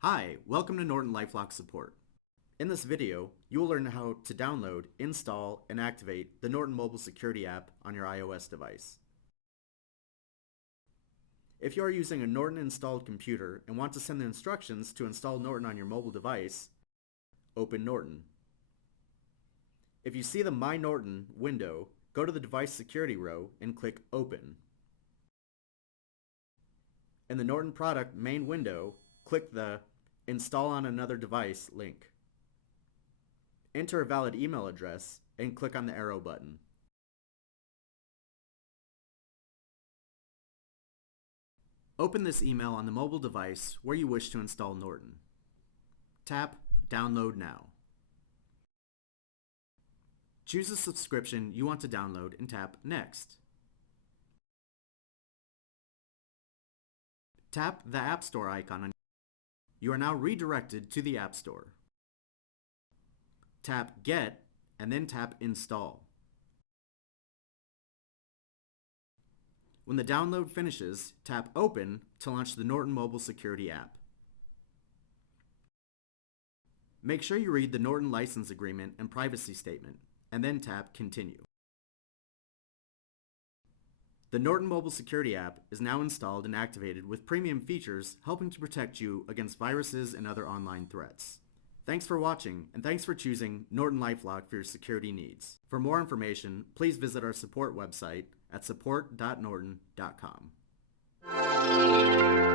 Hi, welcome to Norton LifeLock support. In this video, you will learn how to download, install, and activate the Norton Mobile Security app on your iOS device. If you are using a Norton installed computer and want to send the instructions to install Norton on your mobile device, open Norton. If you see the My Norton window, go to the Device Security row and click Open. In the Norton Product main window, click the Install on another device link. Enter a valid email address and click on the arrow button. Open this email on the mobile device where you wish to install Norton. Tap Download Now. Choose the subscription you want to download and tap Next. Tap the App Store icon on. You are now redirected to the App Store. Tap Get and then tap Install. When the download finishes, tap Open to launch the Norton Mobile Security app. Make sure you read the Norton License Agreement and Privacy Statement, and then tap Continue. The Norton Mobile Security app is now installed and activated with premium features helping to protect you against viruses and other online threats. Thanks for watching, and thanks for choosing Norton LifeLock for your security needs. For more information, please visit our support website at support.norton.com.